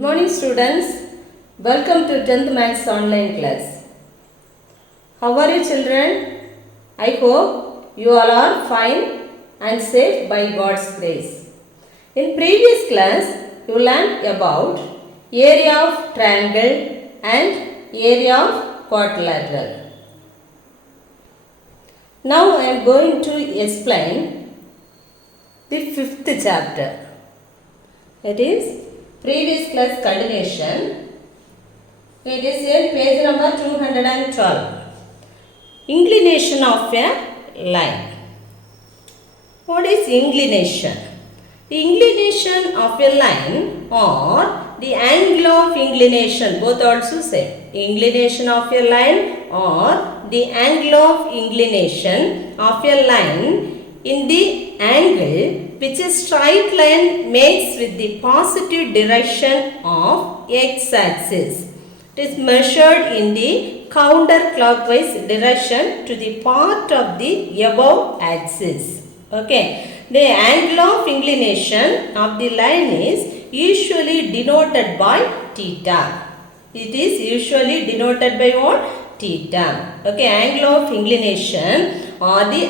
Good morning students. Welcome to 10th Maths online class. How are you children? I hope you all are fine and safe by God's grace. In previous class you learned about area of triangle and area of quadrilateral. Now I am going to explain the 5th chapter. It is previous class continuation. It is in page number 212. Inclination of a line. What is inclination? The inclination of a line or the angle of inclination, both also same. Inclination of a line or the angle of inclination of a line in the angle which a straight line makes with the positive direction of x-axis. It is measured in the counterclockwise direction to the part of the above axis. Okay. The angle of inclination of the line is usually denoted by theta. It is usually denoted by what? Theta. Okay. Angle of inclination or the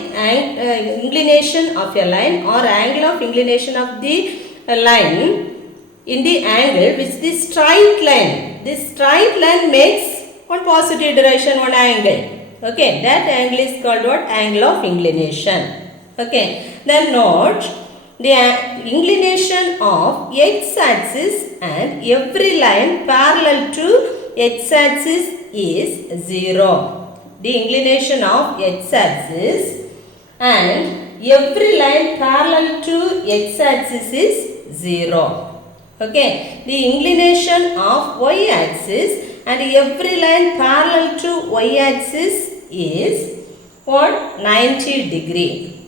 inclination of a line or angle of inclination of the line in the angle which the straight line. This straight line makes one positive direction, one angle. Okay, that angle is called what? Angle of inclination. Okay, then note the inclination of x-axis and every line parallel to x-axis is 0. The inclination of x-axis and every line parallel to x-axis is 0. Okay. The inclination of y-axis and every line parallel to y-axis is what? 90 degree.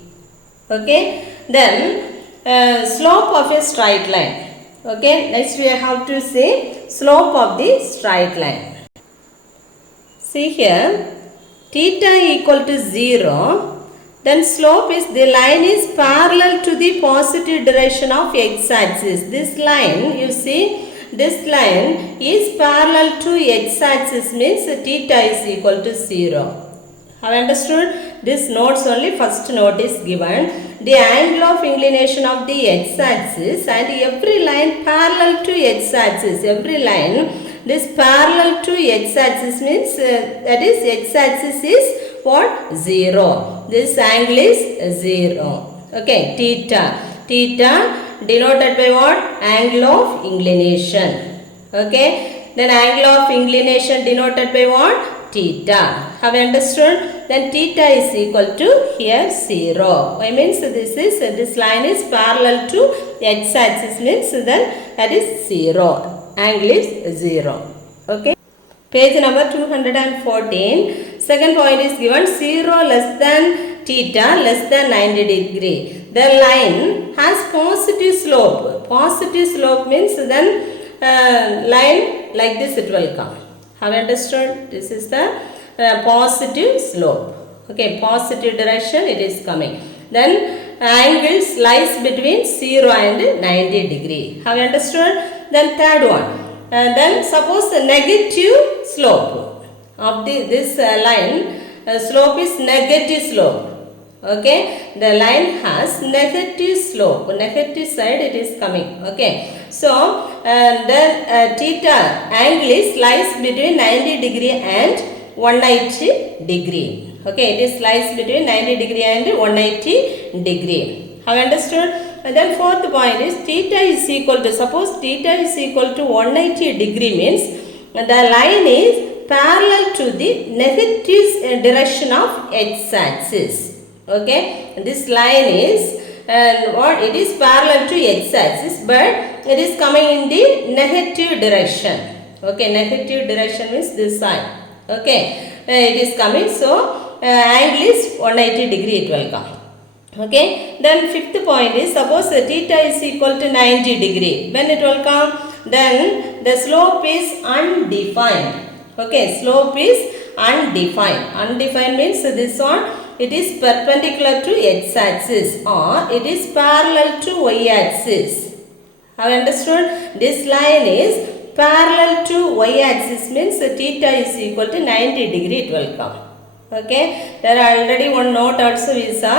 Okay. Then slope of a straight line. Okay. Next we have to say slope of the straight line. See here. Theta equal to 0, then slope is the line is parallel to the positive direction of x-axis. This line, you see, this line is parallel to x-axis means theta is equal to 0. Have you understood? This notes only first note is given. The angle of inclination of the x-axis and every line parallel to x-axis. Every line this parallel to x-axis means that is x-axis is what? 0. This angle is 0. Okay, theta. Theta denoted by what? Angle of inclination. Okay, then angle of inclination denoted by what? Theta. Have you understood? Then theta is equal to here 0. I means this line is parallel to x-axis means then that is 0. Angle is 0. Okay. Page number 214. Second point is given 0 less than theta less than 90 degree. The line has positive slope. Positive slope means then line like this it will come. Have you understood? This is the positive slope. Okay. Positive direction it is coming. Then angles lies between 0 and 90 degree. Have you understood? Then third one. Then suppose the negative slope of this line, slope is negative slope. Okay, the line has negative slope, negative side it is coming. Okay, so then theta angle is lies between 90 degree and 180 degree. Okay, it is lies between 90 degree and 180 degree. Have you understood? And then fourth point is theta is equal to, suppose theta is equal to 180 degree means the line is parallel to the negative direction of x-axis. Okay, this line is what? It is parallel to x-axis but it is coming in the negative direction. Okay, negative direction means this side. Okay, it is coming, so angle is 180 degree it will come. Okay, then fifth point is suppose theta is equal to 90 degree. When it will come? Then the slope is undefined. Okay, slope is undefined. Undefined means this one it is perpendicular to x-axis or it is parallel to y-axis. Have understood? This line is parallel to y-axis, means theta is equal to 90 degree it will come. Okay, there are already one note also we saw.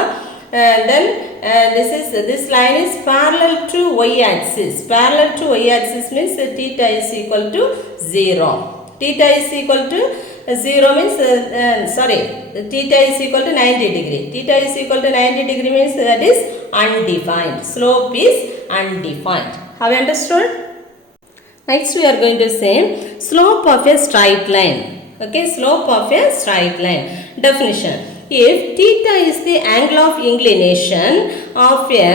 This line is parallel to y-axis. Parallel to y-axis means theta is equal to 0. Theta is equal to 0 means theta is equal to 90 degree. Theta is equal to 90 degree means that is undefined. Slope is undefined. Have you understood? Next we are going to say slope of a straight line. Okay, slope of a straight line. Definition: if theta is the angle of inclination of a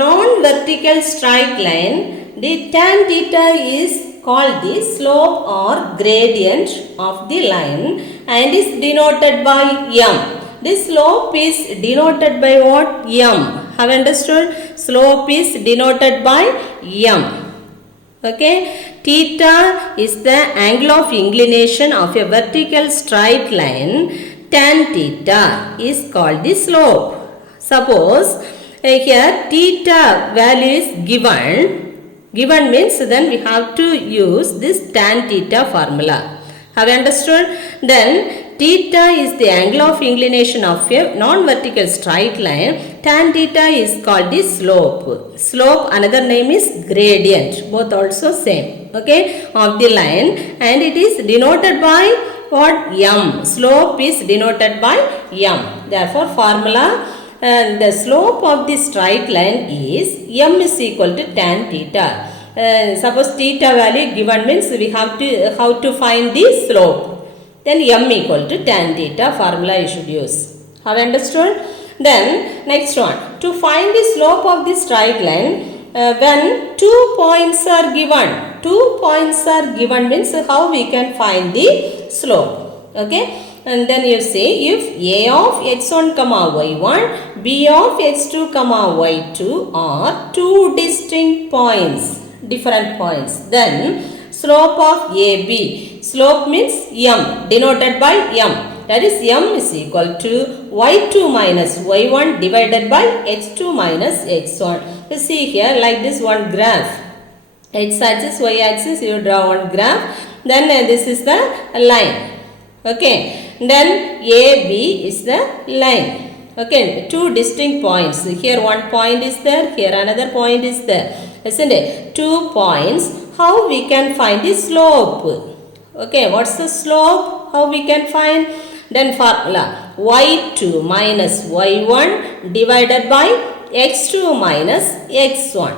non-vertical straight line, the tan theta is called the slope or gradient of the line and is denoted by m. This slope is denoted by what? M. Have you understood? Slope is denoted by m. Okay, theta is the angle of inclination of a vertical straight line. Tan theta is called the slope. Suppose here theta value is given. Given means then we have to use this tan theta formula. Have you understood? Then theta is the angle of inclination of a non-vertical straight line. Tan theta is called the slope. Slope, another name is gradient. Both also same. Okay, of the line, and it is denoted by what? M. Slope is denoted by m. Therefore, formula the slope of the straight line is m is equal to tan theta. Suppose theta value given means we have to how to find the slope. Then m equal to tan theta formula you should use. Have you understood? Then next one, to find the slope of the straight line when 2 points are given. 2 points are given means how we can find the slope. Okay, and then you say if a of x1 comma y1, b of x2 comma y2 are two distinct points, different points, then slope of AB, slope means m, denoted by m, that is m is equal to y2 minus y1 divided by x2 minus x1. You see here like this one graph, x axis, y axis, you draw one graph, then this is the line. Okay, then AB is the line. Okay, two distinct points. Here one point is there, here another point is there, isn't it? 2 points. How we can find the slope? Okay, what's the slope? How we can find? Then formula y2 minus y1 divided by x2 minus x1.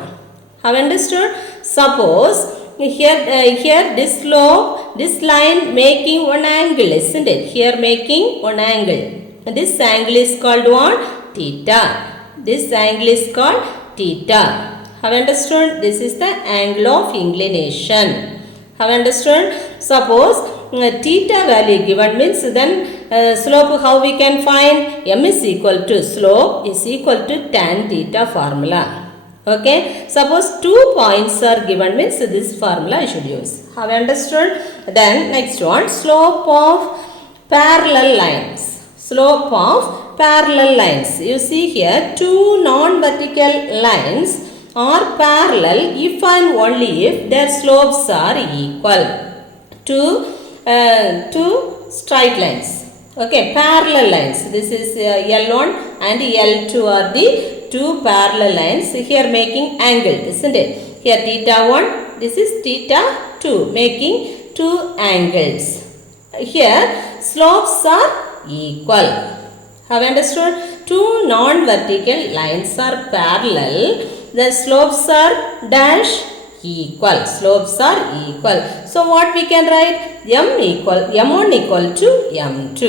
Have you understood? Suppose here this slope, this line making one angle, isn't it? Here making one angle. This angle is called what? Theta. This angle is called theta. Have you understood? This is the angle of inclination. Have you understood? Suppose theta value given means then slope how we can find? M is equal to slope is equal to tan theta formula. Okay, suppose 2 points are given means this formula I should use. Have you understood? Then next one, slope of parallel lines. Slope of parallel lines. You see here two non-vertical lines are parallel if and only if their slopes are equal to straight lines. Okay, parallel lines. This is L1 and L2 are the two parallel lines here making angle, isn't it? Here theta 1, this is theta 2 making two angles. Here slopes are equal. Have you understood? Two non-vertical lines are parallel. The slopes are dash equal. Slopes are equal. So what we can write? M1 equal to M2.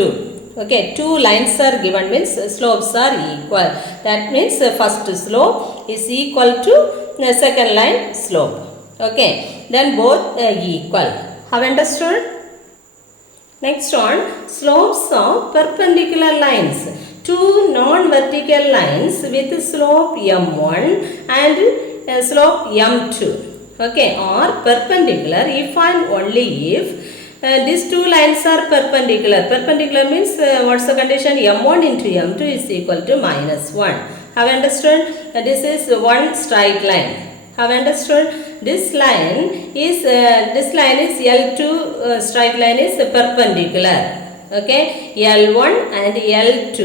Okay, two lines are given means slopes are equal. That means first slope is equal to the second line slope. Okay, then both equal. Have you understood? Next one, slopes of perpendicular lines. Two non-vertical lines with slope m1 and slope m2. Okay, are perpendicular if and only if these two lines are perpendicular. Perpendicular means what's the condition? M1 into M2 is equal to -1. Have you understood? This is one straight line. Have understood? This line is L2 straight line is perpendicular. Okay, L1 and L2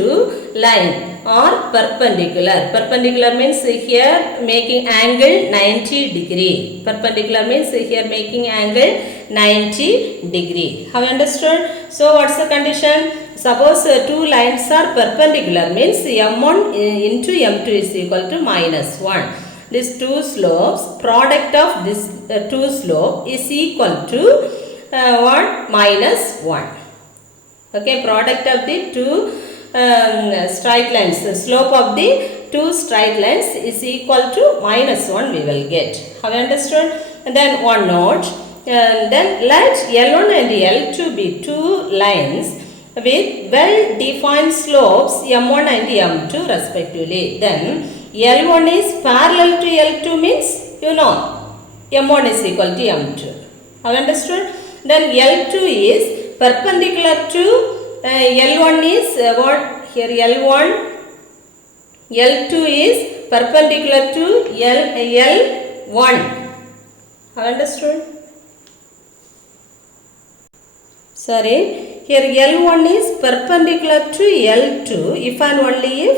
line are perpendicular. Perpendicular means here making angle 90 degree. Perpendicular means here making angle 90 degree. Have you understood? So what's the condition? Suppose two lines are perpendicular means M1 into M2 is equal to -1. These two slopes, product of this two slope is equal to what? -1. Okay, product of the two straight lines, the slope of the two straight lines is equal to -1 we will get. Have you understood? And then one note, then let L1 and L2 be two lines with well defined slopes M1 and M2 respectively. Then L1 is parallel to L2 means you know M1 is equal to M2. Have you understood? Then L2 is perpendicular to L1 is what? Here L1, L2 is perpendicular to L1. Have you understood? Sorry, here L1 is perpendicular to L2 if and only if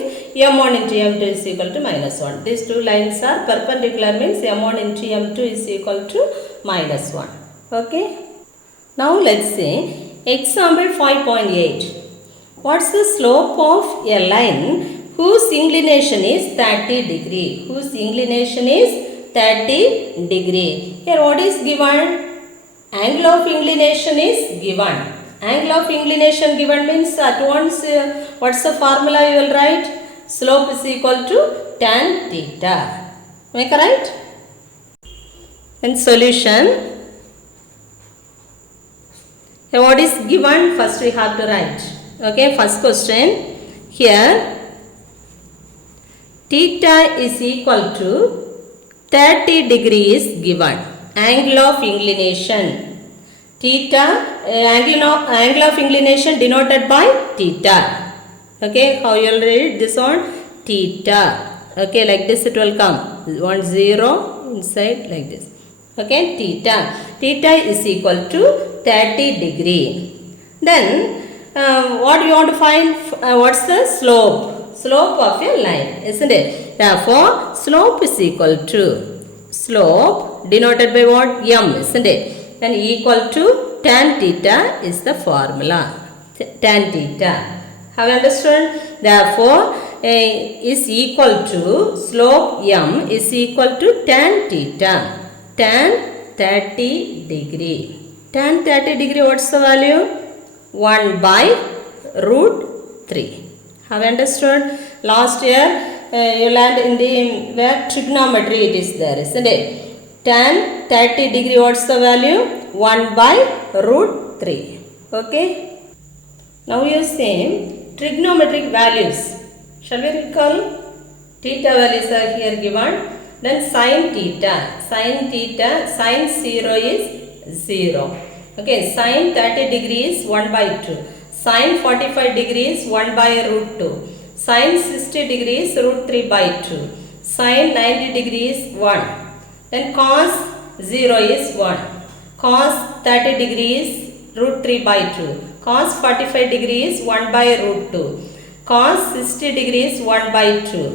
M1 into M2 is equal to -1. These two lines are perpendicular means M1 into M2 is equal to -1. Okay. Now let's see example 5.8. What's the slope of a line whose inclination is 30 degree? Whose inclination is 30 degree. Here what is given? Angle of inclination is given. Angle of inclination given means at once what's the formula you will write? Slope is equal to tan theta. Am I correct? In solution, here what is given? First we have to write. Okay, first question. Here theta is equal to 30 degree is given. Angle of inclination. Theta, angle of inclination denoted by theta. Okay, how you will read this one? Theta. Okay, like this it will come. 1 0 inside like this. Okay, theta. Theta is equal to 30 degree. Then what you want to find? What's the slope? Slope of a line, isn't it? Therefore, slope is equal to slope denoted by what? M, isn't it? Then equal to tan theta is the formula. Tan theta. Have you understood? Therefore, is equal to slope M is equal to tan theta. Tan 30 degree. Tan 30 degree, what's the value? 1 by root 3. Have you understood? Last year you learned in the where trigonometry it is there, isn't it? Tan 30 degree, what's the value? 1 by root 3. Okay. Now you see trigonometric values. Shall we recall? Theta values are here given. Then sin theta. Sin theta, sin 0 is 0. Okay, sin 30 degrees 1 by 2. Sin 45 degrees 1 by root 2. Sin 60 degrees root 3 by 2. Sin 90 degrees 1. Then cos 0 is 1. Cos 30 degrees root 3 by 2. Cos 45 degrees 1 by root 2. Cos 60 degrees 1 by 2.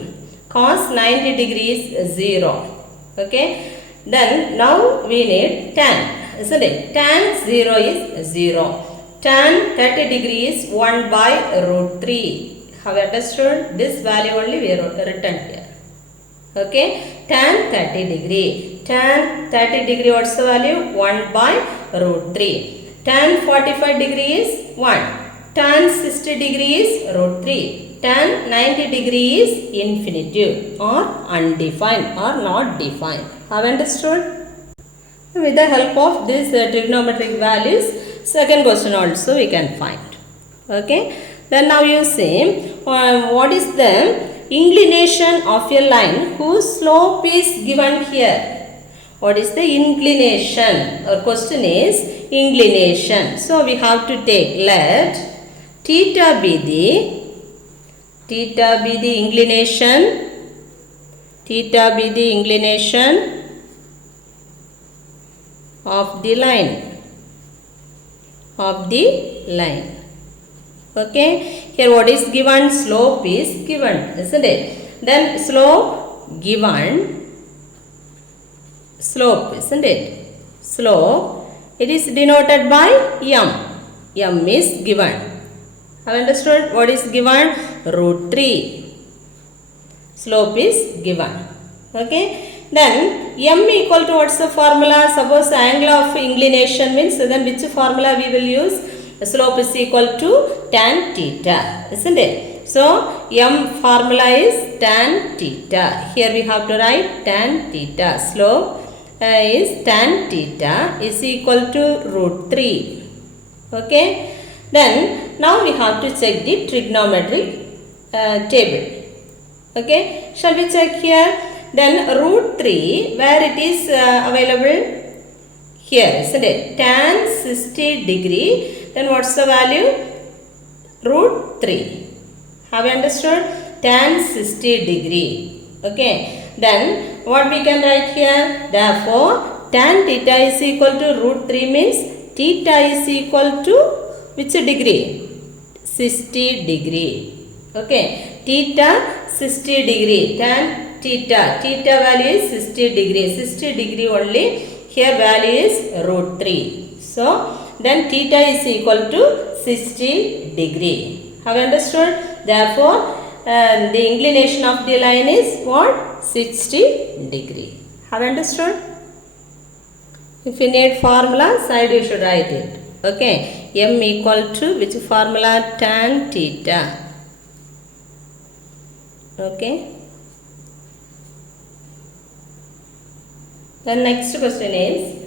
Cos 90 degrees 0. Okay. Then now we need tan, isn't it? Tan 0 is 0. Tan 30 degrees 1 by root 3. Have you understood? This value only we wrote written here. Okay. Tan 30 degree. Tan 30 degree, what's the value? 1 by root 3. Tan 45 degrees 1. Tan 60 degrees root 3. Tan 90 degrees infinitive or undefined or not defined. Have you understood? With the help of these trigonometric values, second question also we can find. Okay. Then now you see what is the inclination of a line whose slope is given here. What is the inclination? Our question is inclination. So we have to take, let theta be the inclination. Theta be the inclination of the line. Of the line. Okay. Here what is given? Slope is given, isn't it? Then slope given. Slope, isn't it? Slope. It is denoted by m. M is given. Have understood? What is given? Root 3. Slope is given. Okay. Then m equal to what's the formula? Suppose the angle of inclination means, then which formula we will use? The slope is equal to tan theta, isn't it? So m formula is tan theta. Here we have to write tan theta. Slope is tan theta is equal to root 3. Okay. Then now we have to check the trigonometric table. Okay. Shall we check here? Then root 3, where it is available? Here, isn't it? Tan 60 degree. Then what's the value? Root 3. Have you understood? Tan 60 degree. Okay. Then what we can write here? Therefore, tan theta is equal to root 3 means theta is equal to which degree? 60 degree. Okay. Theta 60 degree. Tan theta value is 60 degree. 60 degree only. Here value is root 3. So, then theta is equal to 60 degree. Have you understood? Therefore, the inclination of the line is what? 60 degree. Have you understood? If you need formula, side you should write it. Okay. M equal to which formula? Tan theta. Okay. The next question is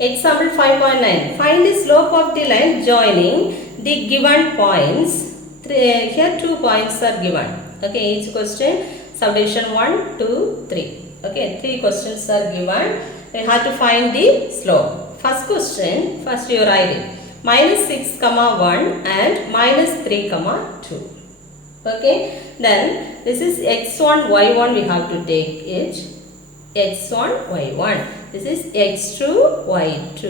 example 5.9. Find the slope of the line joining the given points. Here 2 points are given. Okay, each question subdivision 1, 2, 3. Okay, 3 questions are given. We have to find the slope. First question, first you write it. -6, 1 and -3, 2. Okay, then this is x1, y1 we have to take it. x1, y1. This is x2, y2.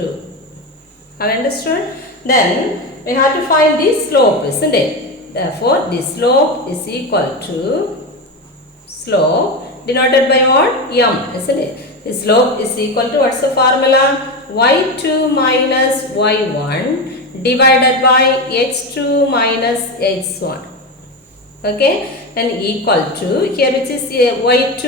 Have you understood? Then we have to find the slope, isn't it? Therefore, the slope is equal to slope denoted by what? M, isn't it? The slope is equal to what's the formula? y2 minus y1 divided by x2 minus x1. Okay, and equal to here which is y2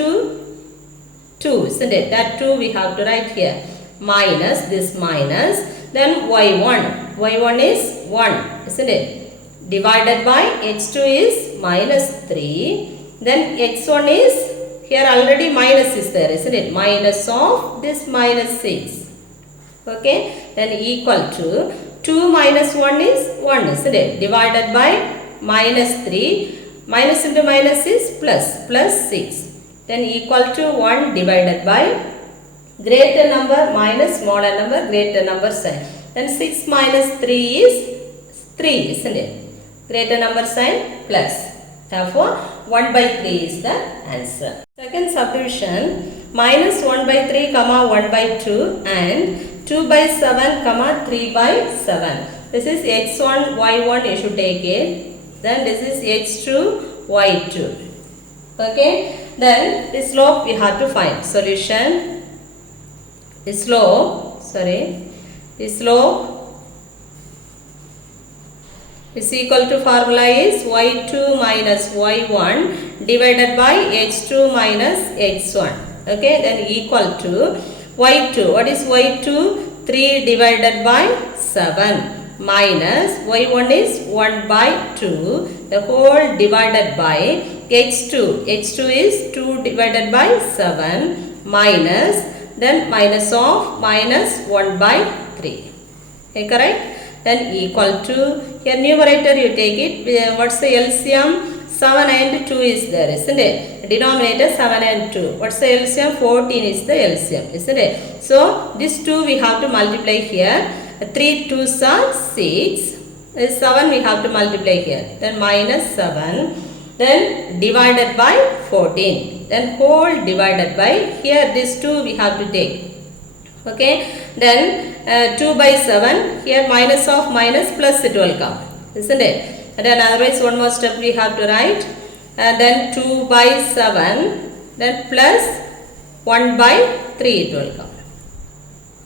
2, isn't it? That 2 we have to write here. Minus this minus. Then y1. y1 is 1, isn't it? Divided by x2 is minus 3. Then x1 is, here already minus is there, isn't it? Minus of this minus 6. Okay. Then equal to 2 minus 1 is 1, isn't it? Divided by minus 3. Minus into minus is plus. Plus 6. Then equal to 1 divided by greater number minus smaller number, greater number sign. Then 6 minus 3 is 3, isn't it? Greater number sign plus. Therefore, 1 by 3 is the answer. Second subdivision, minus 1 by 3, 1 by 2 and 2 by 7, 3 by 7. This is x1, y1 you should take it. Then this is x2, y2. Okay. Then the slope we have to find. Solution. The slope is equal to formula is y2 minus y1 divided by h2 minus x1. Okay, then equal to y2. What is y2? 3 divided by 7 minus y1 is 1 by 2. The whole divided by h2. h2 is 2 divided by 7 minus, then minus of minus 1 by 3. Okay, correct? Then equal to, here numerator you take it. What's the LCM? 7 and 2 is there, isn't it? Denominator 7 and 2. What's the LCM? 14 is the LCM, isn't it? So this 2 we have to multiply here. 3 2s are 6. This 7 we have to multiply here. Then minus 7. Then divided by 14. Then whole divided by, here this 2 we have to take. Okay, then 2 by 7, here minus of minus plus it will come, isn't it? And then otherwise one more step we have to write, and then 2 by 7, then plus 1 by 3 it will come.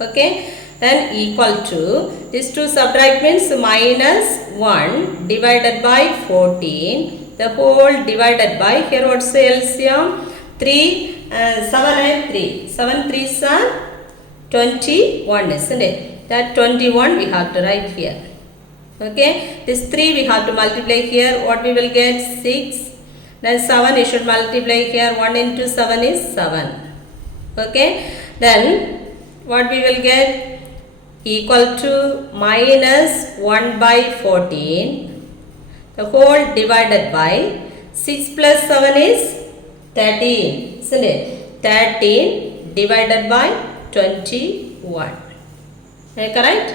Okay, then equal to, this 2 subtract means minus 1 divided by 14, the whole divided by, here what's the LCM? 3, 7 and 3, 7 3s are 21, isn't it? That 21 we have to write here. Okay, this 3 we have to multiply here, what we will get? 6. Then 7 you should multiply here, 1 into 7 is 7. Okay, then what we will get? Equal to minus 1 by 14, the whole divided by 6 plus 7 is 13, isn't it? 13 divided by 21. Correct?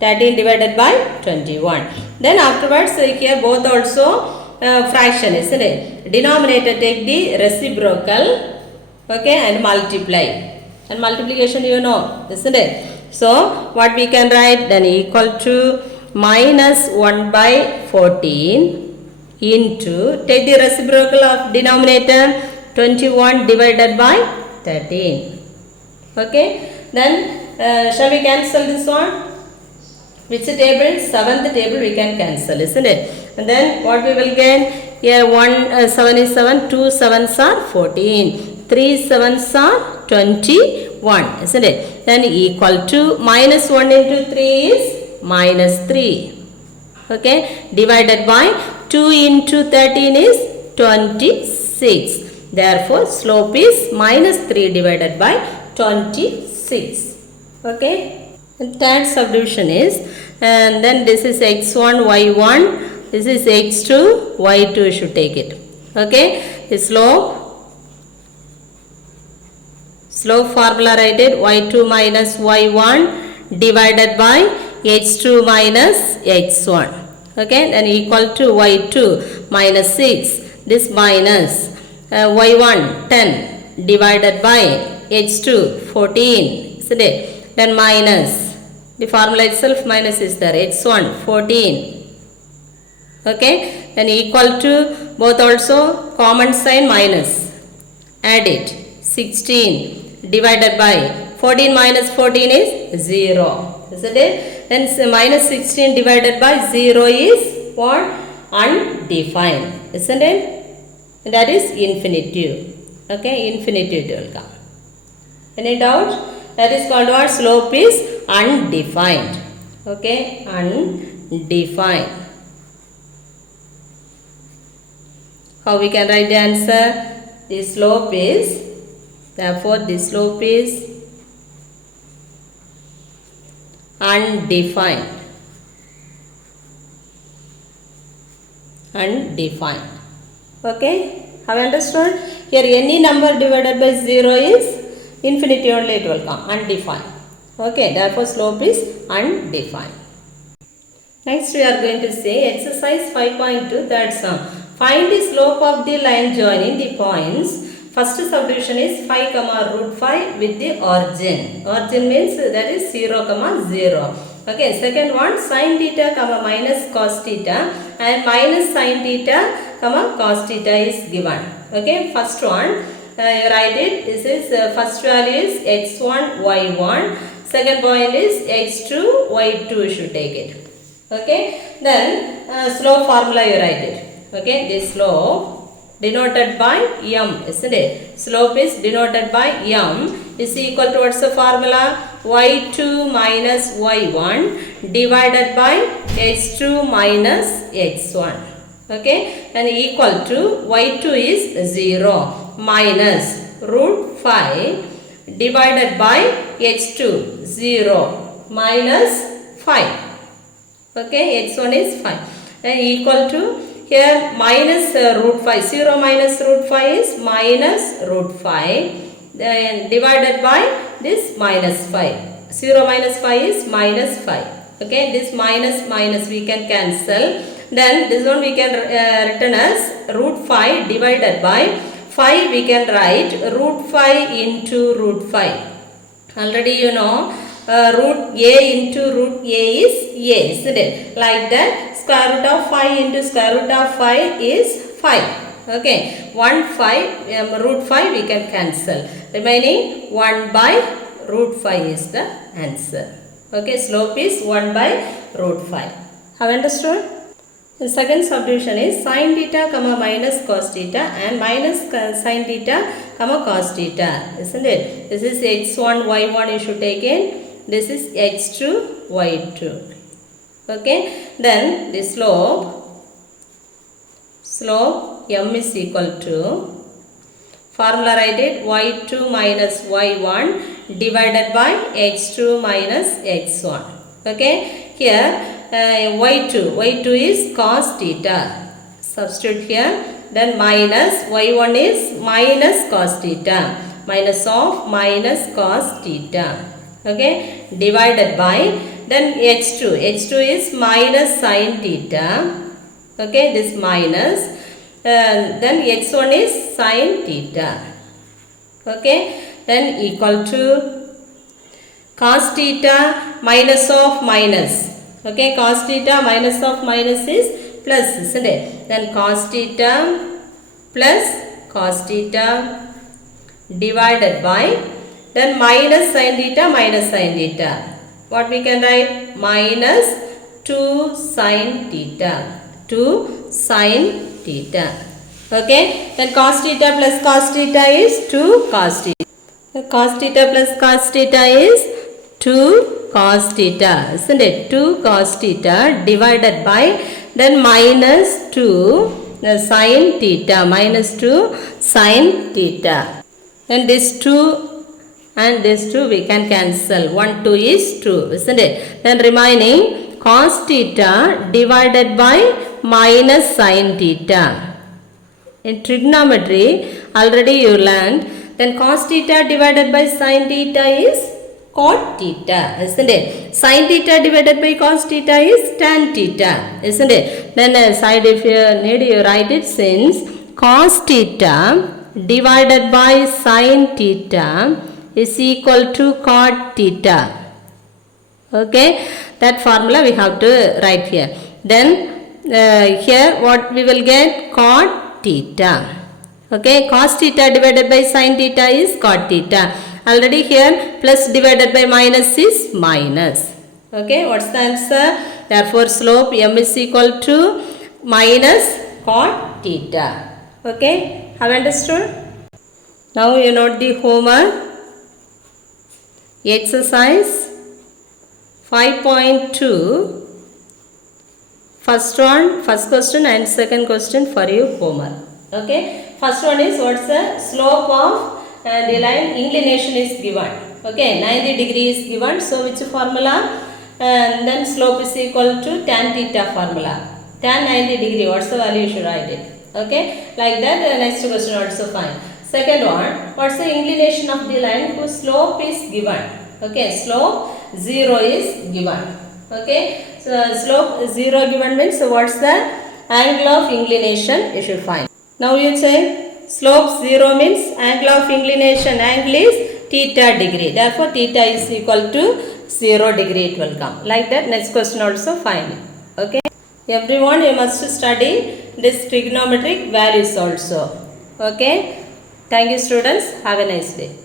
13 divided by 21. Then afterwards here both also fraction, isn't it? Denominator take the reciprocal, okay, and multiply. And multiplication you know, isn't it? So what we can write? Then equal to minus 1 by 14 into, take the reciprocal of denominator, 21 divided by 13. Okay, then shall we cancel this one? Which table? 7th table we can cancel, isn't it? And then what we will get? Here 7 is 7, 2 7s are 14, 3 7s are 21, isn't it? Then equal to minus 1 into 3 is minus 3. Okay, divided by 2 into 13 is 26. Therefore, slope is minus 3 divided by 26. Okay, and third subdivision is, and then this is x1, y1, this is x2, y2, you should take it. Okay, the slope formula write it, y2 minus y1 divided by h2 minus x1. Okay, then equal to y2 minus 6, this minus y1 10 divided by h2 14, isn't it? Then minus, the formula itself minus is there, h1 14. Okay, then equal to, both also common sign minus, add it, 16 divided by 14 minus 14 is 0, isn't it? Then minus 16 divided by 0 is what? Undefined, isn't it? And that is infinitive. Okay, infinitive will come. Any doubt? That is called what? Slope is undefined. Okay, undefined. How we can write the answer? The slope is, therefore the slope is undefined. Undefined. Okay, have you understood? Here any number divided by 0 is infinity only, it will come, undefined. Okay, therefore slope is undefined. Next we are going to say exercise 5.2, third sum. Find the slope of the line joining the points. First subdivision is 5 comma root 5 with the origin. Origin means that is 0 comma 0. Okay, second one sin theta comma minus cos theta and minus sin theta comma cos theta is given. Okay, first one you write it. This is first value is x1 y1. Second point is x2 y2. You should take it. Okay, then slope formula you write it. Okay, this slope denoted by m, isn't it? Slope is denoted by m is equal to, what's the formula? y2 minus y1 divided by x2 minus x1. Okay, and equal to y2 is 0 minus root 5 divided by x2 0 minus 5. Okay, x1 is 5 and equal to, here minus root 5, 0 minus root 5 is minus root 5, then divided by this minus 5. 0 minus 5 is minus 5. Okay, this minus minus we can cancel. Then this one we can written as root 5 divided by 5, we can write root 5 into root 5. Already you know root a into root a is a, isn't it? Like that, square root of 5 into square root of 5 is 5. Okay, root 5 we can cancel. Remaining 1 by root 5 is the answer. Okay, slope is 1 by root 5. Have understood? The second subdivision is sin theta comma minus cos theta and minus sin theta comma cos theta, isn't it? This is x1 y1 you should take in. This is x2 y2. Okay, then the slope m is equal to, formula write it, y2 minus y1 divided by x2 minus x1. Okay, here y2 is cos theta, substitute here, then minus y1 is minus cos theta, minus of minus cos theta. Okay, divided by, then x2 is minus sin theta. Okay, this minus, then x1 is sin theta. Okay, then equal to cos theta minus of minus. Okay, cos theta minus of minus is plus, isn't it? Then cos theta plus cos theta divided by, then minus sin theta minus sin theta. What we can write? Minus 2 sin theta. 2 sin theta. Okay, then cos theta plus cos theta is 2 cos theta. Cos theta plus cos theta is 2 cos theta, isn't it? 2 cos theta divided by, then minus 2 sin theta, minus 2 sin theta. And this 2 and this 2 we can cancel. 1 2 is 2, isn't it? Then remaining cos theta divided by minus sin theta. In trigonometry already you learned, then cos theta divided by sin theta is cot theta, isn't it? Sin theta divided by cos theta is tan theta, isn't it? Then side if you need you write it, since cos theta divided by sin theta is equal to cot theta. Okay, that formula we have to write here. Then here what we will get? Cot theta. Okay, cos theta divided by sin theta is cot theta. Already here plus divided by minus is minus. Okay, what's the answer? Therefore slope m is equal to minus cot theta. Okay, have understood? Now you note the homework. Exercise 5.2, first question and second question for you homework. Okay, first one is, what's the slope of the line? Inclination is given. Okay, 90 degree is given. So which formula? Then slope is equal to tan theta formula. Tan 90 degree, what's the value? You should write it. Okay, like that. Next question also fine. Second one, what's the inclination of the line whose slope is given? Okay, slope 0 is given. Okay, so slope 0 given means, so what's the angle of inclination? You should find. Now you say slope 0 means angle of inclination, angle is theta degree. Therefore theta is equal to 0 degree it will come. Like that, next question also find it. Okay, everyone you must study this trigonometric values also. Okay, thank you students, have a nice day.